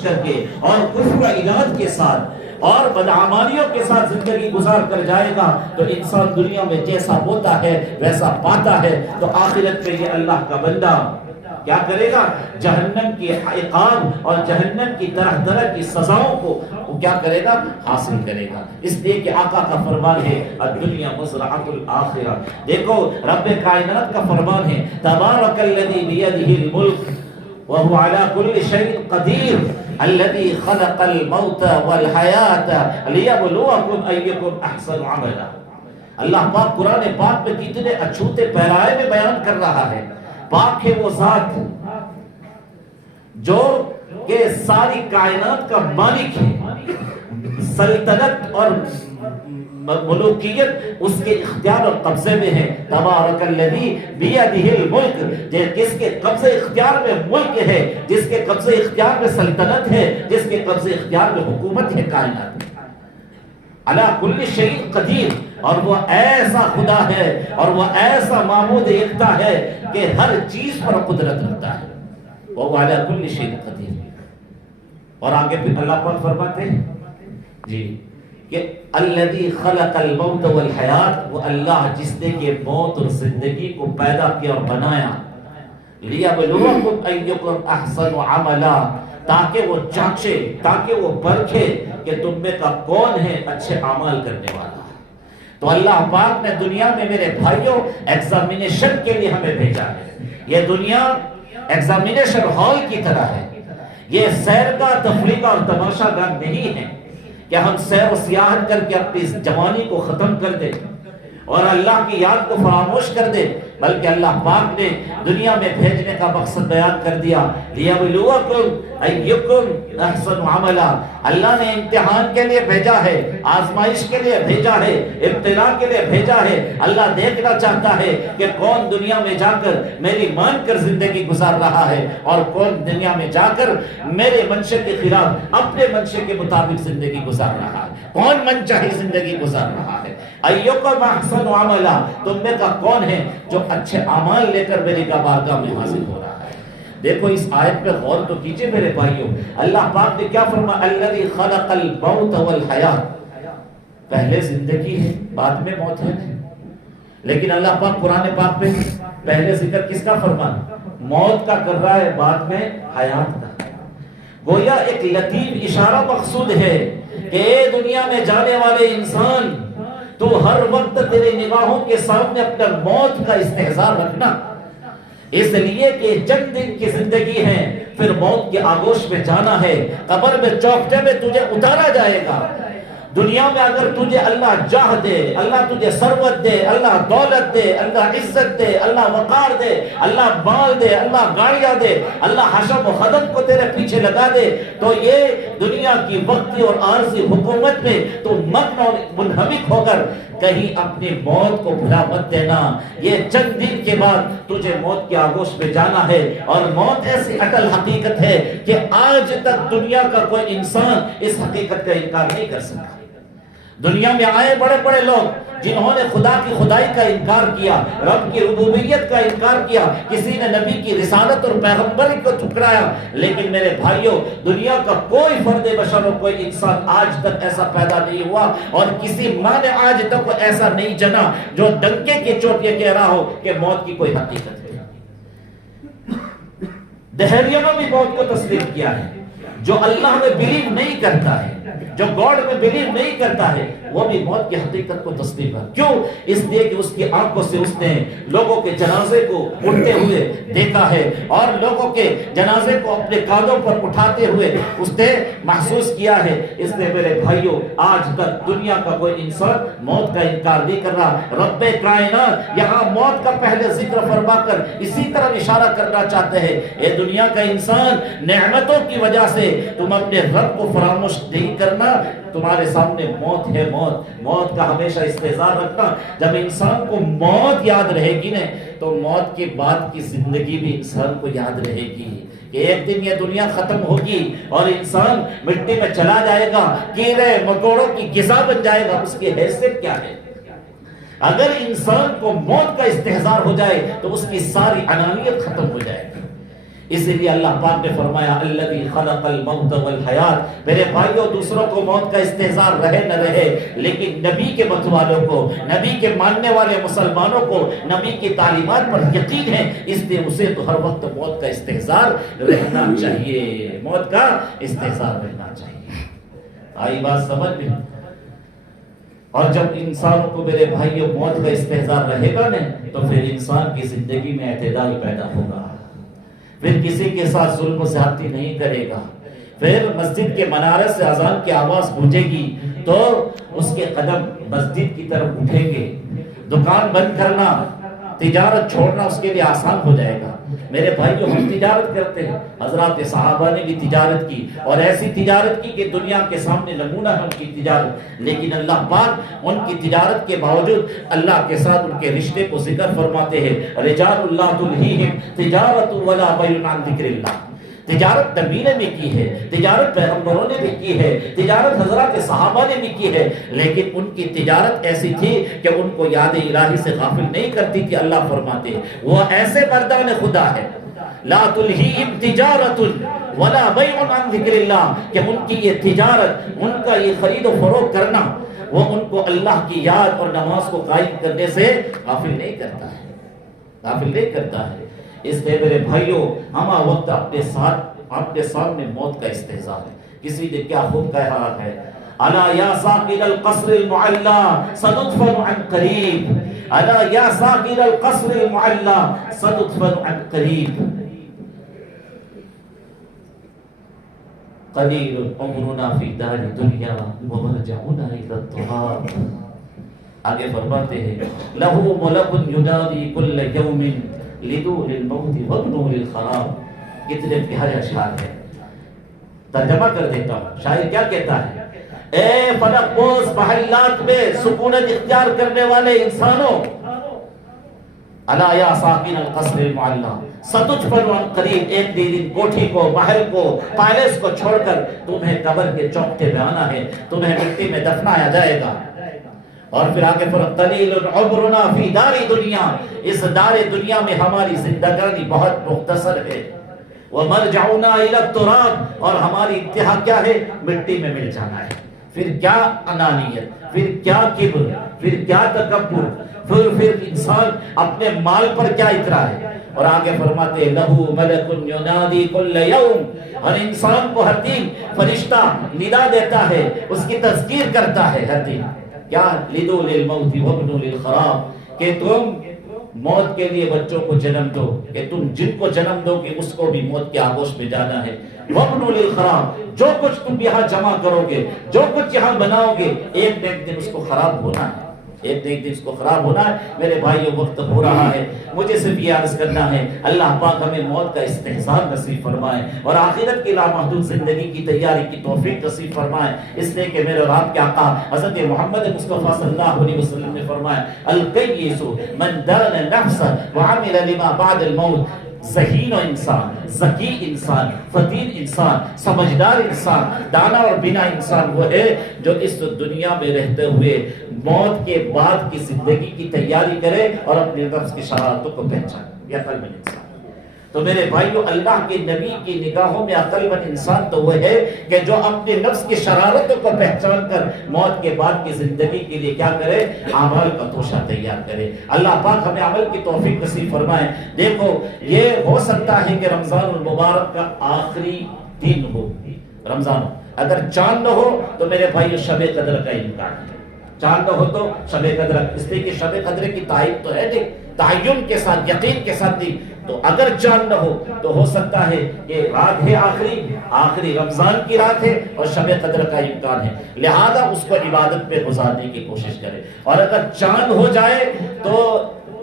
فراموش کر کے اور کفر و عناد کے ساتھ اور بدعمالیوں کے ساتھ زندگی گزار کر جائے گا تو انسان دنیا میں جیسا ہوتا ہے ویسا پاتا ہے، تو آخرت میں یہ اللہ کا بندہ کیا کرے گا؟ جہنم کی عقاب اور جہنم کی طرح طرح کی سزاؤں کو وہ کیا کرے گا؟ حاصل کرے گا۔ اس لیے کہ آقا کا فرمان ہے الدنیا مزرعۃ الآخرہ۔ دیکھو رب کائنات کا فرمان ہے تبارک الذی بیدہ الملک وهو على كل شيء قدير الذي خلق الموت والحياة ليبلوكم أيكم أحسن عملا۔ اللہ پاک قرآن پاک میں کتنے اچھوتے پیرائے میں بیان کر رہا ہے۔ پاک ہے وہ ذات جو کہ ساری کائنات کا مالک ہے، سلطنت اور ملوکیت اس کے اختیار اور قبضے میں ہے۔ تبارک الذی بیدہ الملک، جس کے قبضے اختیار میں ملک ہے، جس کے قبضے اختیار میں سلطنت ہے، جس کے قبضے اختیار میں حکومت ہے کائنات، علی کل شیء قدیر، اور وہ ایسا خدا ہے اور وہ ایسا معبود یکتا ہے کہ ہر چیز پر قدرت رکھتا ہے، وہ علی کل شیء قدیر۔ اور آگے پھر اللہ پاک فرماتے ہیں جی کہ الذی خلق الموت والحیات، وہ اللہ جس نے کہ موت اور زندگی کو پیدا کیا اور بنایا، لیبلوکم ایکم احسن عملا، تاکہ وہ جانچے، تاکہ وہ پرکھے کہ تم میں کا کون ہے اچھے اعمال کرنے والا۔ تو اللہ پاک نے دنیا میں میرے بھائیوں ایگزامینیشن کے لیے ہمیں بھیجا ہے۔ یہ دنیا ایگزامینیشن ہال کی طرح ہے، یہ سیر کا تفریح کا اور تماشا گاہ نہیں ہے کہ ہم سیر و سیاحت کر کے اپنی جوانی کو ختم کر دیں اور اللہ کی یاد کو فراموش کر دیں، بلکہ اللہ پاک نے دنیا میں بھیجنے کا مقصد بیان کر دیا لیبلوکم ایکم احسن عملا۔ اللہ نے امتحان کے لیے بھیجا ہے، آزمائش کے لیے بھیجا ہے، ابتلا کے لیے بھیجا ہے۔ اللہ دیکھنا چاہتا ہے کہ کون دنیا میں جا کر میری مان کر زندگی گزار رہا ہے اور کون دنیا میں جا کر میرے منشے کے خلاف اپنے منشے کے مطابق زندگی گزار رہا ہے، کون من چاہی زندگی گزار رہا ہے۔ ایکم احسن عملا، تم میں کا کون ہے جو اچھے اعمال لے کر میری بارگاہ میں حاضر ہو رہا ہے۔ دیکھو اس آیت پہ غور تو کیجئے میرے بھائیوں، اللہ پاک نے کیا فرمایا؟ الذی خلق الموت والحیات، پہلے زندگی ہے بعد میں موت ہے، لیکن اللہ پاک قرآن پاک میں پہلے ذکر کس کا فرمایا؟ موت کا کر رہا ہے، بعد میں حیات کا۔ گویا ایک لطیف اشارہ مقصود ہے کہ اے دنیا میں جانے والے انسان، تو ہر وقت تیرے نگاہوں کے سامنے اپنا موت کا استحضار رکھنا، اس لیے کہ چند دن کی زندگی ہے، پھر موت کے آغوش میں جانا ہے، قبر میں چوکٹے میں تجھے اتارا جائے گا۔ دنیا میں اگر تجھے اللہ جاہ دے، اللہ تجھے ثروت دے، اللہ دولت دے، اللہ عزت دے، اللہ وقار دے، اللہ مال دے، اللہ گاڑیاں دے، اللہ حشم و خدم کو تیرے پیچھے لگا دے، تو یہ دنیا کی وقتی اور عارضی حکومت میں تو مگن اور منہمک ہو کر کہیں اپنی موت کو بھلا مت دینا۔ یہ چند دن کے بعد تجھے موت کے آغوش میں جانا ہے، اور موت ایسی اٹل حقیقت ہے کہ آج تک دنیا کا کوئی انسان اس حقیقت کا انکار نہیں کر سکا۔ دنیا میں آئے بڑے بڑے لوگ جنہوں نے خدا کی خدائی کا انکار کیا، رب کی ربوبیت کا انکار کیا، کسی نے نبی کی رسالت اور پیغمبری کو ٹھکرایا، لیکن میرے بھائیوں دنیا کا کوئی فرد بشر اور کوئی انسان آج تک ایسا پیدا نہیں ہوا، اور کسی ماں نے آج تک وہ ایسا نہیں جنا جو ڈنکے کی چوٹ یہ کہہ رہا ہو کہ موت کی کوئی حقیقت ہے۔ دہریوں نے بھی موت کو تسلیم کیا ہے۔ جو اللہ میں بلیو نہیں کرتا ہے، جو گاڈ میں بلیو نہیں کرتا ہے، وہ بھی موت کی حقیقت کو تسلیم کر۔ کیوں؟ اس لیے کہ اس کی آنکھوں سے اس نے لوگوں کے جنازے کو اٹھتے ہوئے دیکھا ہے، اور لوگوں کے جنازے کو اپنے کاندھوں پر اٹھاتے ہوئے اس نے محسوس کیا ہے۔ اس لیے میرے بھائیوں آج تک دنیا کا کوئی انسان موت کا انکار نہیں کر رہا۔ رب کائنات یہاں موت کا پہلے ذکر فرما کر اسی طرح اشارہ کرنا چاہتے ہیں، اے دنیا کا انسان، نعمتوں کی وجہ سے تم اپنے رب کو فراموش نہیں کرنا۔ تمہارے سامنے موت ہے، موت کا ہمیشہ استحضار رکھنا۔ جب انسان کو موت یاد رہے گی نا، تو موت کے بعد کی زندگی بھی انسان کو یاد رہے گی کہ ایک دن یہ دنیا ختم ہوگی اور انسان مٹی میں چلا جائے گا، کیڑے مکوڑوں کی غذا بن جائے گا۔ اس کی حیثیت کیا ہے؟ اگر انسان کو موت کا استحضار ہو جائے تو اس کی ساری انانیت ختم ہو جائے گی۔ اسی لیے اللہ پاک نے فرمایا الذی خلق الموت والحیات. میرے بھائیوں دوسروں کو موت کا استحضار رہے نہ رہے لیکن نبی کے مت والوں کو, نبی کے ماننے والے مسلمانوں کو نبی کی تعلیمات پر یقین ہے, اس لیے اسے تو ہر وقت موت کا استحضار رہنا چاہیے, موت کا استحضار رہنا چاہیے. آئی بات سمجھ میں؟ اور جب انسانوں کو میرے بھائیوں موت کا استحضار رہے گا نا تو پھر انسان کی زندگی میں اعتدال پیدا ہوگا, پھر کسی کے ساتھ ظلم و زیادتی نہیں کرے گا, پھر مسجد کے منارے سے اذان کی آواز گونجے گی تو اس کے قدم مسجد کی طرف اٹھیں گے, دکان بند کرنا, تجارت چھوڑنا اس کے لیے آسان ہو جائے گا. میرے بھائیوں ہم تجارت کرتے ہیں, حضرات صحابہ نے بھی تجارت کی اور ایسی تجارت کی کہ دنیا کے سامنے نمونہ ہے ان کی تجارت, لیکن اللہ پاک ان کی تجارت کے باوجود اللہ کے ساتھ ان کے رشتے کو ذکر فرماتے ہیں, رجال اللہ تلہیہم تجارت ولا بیع عن ذکر اللہ. تجارت نبی نے بھی کی ہے, تجارت پیغمبروں نے بھی کی ہے, تجارت حضرات صحابہ نے بھی کی ہے, لیکن ان کی تجارت ایسی تھی کہ ان کو یاد الہی سے غافل نہیں کرتی تھی. اللہ فرماتے ہیں وہ ایسے مردان خدا ہے لا تلہیہم تجارت ولا بیع عن ذکر اللہ, کہ ان کی یہ تجارت, ان کا یہ خرید و فروخت کرنا وہ ان کو اللہ کی یاد اور نماز کو قائم کرنے سے غافل نہیں کرتا ہے, غافل نہیں کرتا ہے. اس لیے میرے بھائیوں ہمہ وقت اپنے سامنے موت کا استحضار ہے. کسی نے کیا خوب کہا ہے, الا یا ساقی القصر المعلا ستدفن عن قریب, الا یا ساقی القصر المعلا ستدفن عن قریب, قلیل عمرنا فی دار دنیا ومرجعنا الی التراب. آگے فرماتے ہیں لہو ملک ینادی کل یوم لدور الموت وابنور الخراب. کتنے پیارے اشعار ہیں, ترجمہ کر دیتا ہوں. شاعر کیا کہتا ہے, اے فلک بوس محلات میں سکونت اختیار کرنے والے انسانوں, الا یا ساکن القصر المعلا ستدفن عن قریب, ایک دن کوٹھی کو, محل کو, پیلس کو چھوڑ کر تمہیں قبر کے چوکٹے میں آنا ہے, تمہیں مٹی میں دفنایا جائے گا. اور پھر آگے پر قلیل عمرنا فی دار دنیا, اس دار دنیا میں ہماری زندگانی بہت مختصر ہے. ومرجعنا الی التراب, اور ہماری انتہا کیا ہے, مٹی میں مل جانا ہے. پھر کیا انانیت, پھر کیا کبر, پھر کیا تکبر, پھر انسان اپنے مال پر کیا اترا ہے. اور آگے فرماتے لہو ملک ینادی کل یوم, ہر انسان کو ہر دن فرشتہ ندا دیتا ہے, اس کی تذکیر کرتا ہے ہر دن. کیا لدو للموت وابنو للخراب, کہ تم موت کے لیے بچوں کو جنم دو, کہ تم جن کو جنم دو کہ اس کو بھی موت کے آغوش میں جانا ہے. وابنو للخراب, جو کچھ تم یہاں جمع کرو گے, جو کچھ یہاں بناؤ گے, ایک ایک دن اس کو خراب ہونا ہے, ایک دن اس کو خراب ہونا ہے. میرے بھائیوں وقت ہو رہا ہے, مجھے صرف یہ عرض کرنا ہے اللہ پاک ہمیں موت کا استحضار نصیب فرمائے اور آخرت کی لامحدود زندگی کی تیاری کی توفیق نصیب فرمائے. اس لیے کہ میرے اور آپ کے آقا حضرت محمد مصطفیٰ صلی اللہ علیہ وسلم نے فرمایا القیس من درن نفس وعمل لما بعد الموت. ذہین و انسان, ذکی انسان, فطین انسان, سمجھدار انسان, دانا اور بنا انسان وہ ہے جو اس دنیا میں رہتے ہوئے موت کے بعد کی زندگی کی تیاری کرے اور اپنے نفس کی شرارتوں کو پہچانے. یہ عقل مند انسان. تو میرے بھائیو اللہ کے نبی کی نگاہوں میں عقل مند انسان تو وہ ہے کہ جو اپنے نفس کی شرارتوں کو پہچان کر موت کے بعد کی زندگی کے لیے کیا کرے, اعمال کا توشہ تیار کرے. اللہ پاک ہمیں عمل کی توفیق نصیب فرمائے. دیکھو یہ ہو سکتا ہے کہ رمضان المبارک کا آخری دن ہو, رمضان اگر چاند نہ ہو تو میرے بھائیو شب قدر کا امکان ہے. چاند نہ ہو تو شب قدر, اس لیے کہ شب قدر کی تائید تو ہے نہیں, تعین کے ساتھ, یقین کے ساتھ نہیں. تو اگر چاند نہ ہو تو ہو سکتا ہے کہ رات ہے آخری رمضان کی رات ہے اور شب قدر کا امکان ہے, لہذا اس کو عبادت پہ گزارنے کی کوشش کرے. اور اگر چاند ہو جائے تو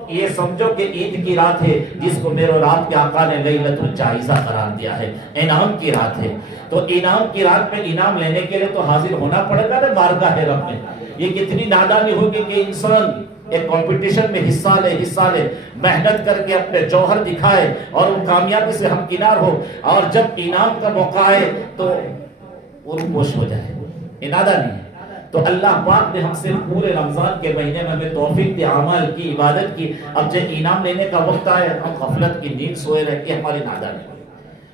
یہ سمجھو کہ عید کی رات ہے جس کو میرے اور آپ کے آقا نے لیلۃ الجائزہ قرار دیا ہے, انعام کی رات ہے. تو انعام کی رات میں انعام لینے کے لیے تو حاضر ہونا پڑے گا نا بارگاہ رب میں. یہ کتنی نادانی ہوگی کہ انسان ایک کمپٹیشن میں حصہ لے, محنت کر کے اپنے جوہر دکھائے اور وہ کامیابی سے ہمکنار ہو, اور جب انعام کا موقع آئے تو وہ روپوش ہو جائے. یہ نادانی ہے. تو اللہ پاک نے ہم سے پورے رمضان کے مہینے میں ہمیں توفیق دی, اعمال کی, عبادت کی. اب جب انعام لینے کا وقت آئے ہم غفلت کی نیند سوئے رہ کے, ہماری نادانی.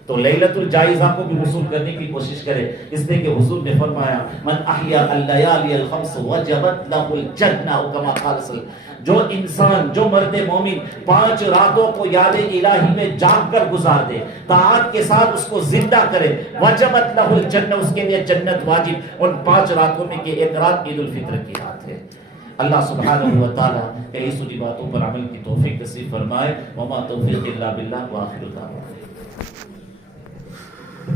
تو لیلۃ الجائزہ کو بھی وصول کرنے کی کوشش کرے، اس لیے کہ حضور نے فرمایا من احیا اللیالی الخمس وجبت لہ الجنہ، او کما قال صلی اللہ علیہ وسلم، جو انسان، جو مرد مومن 5 راتوں کو یاد الہی میں جاگ کر گزار دے، طاعت کے ساتھ اس کو زندہ کرے، وجبت لہ الجنہ، اس کے لیے جنت واجب، ان 5 راتوں میں کہ ایک رات عید الفطر کی رات ہے۔ اللہ سبحانہ و تعالیٰ کئی سنی باتوں پر عمل کی توفیق نصیب فرمائے۔ وما توفیق الا باللہ، وآخر دعوانا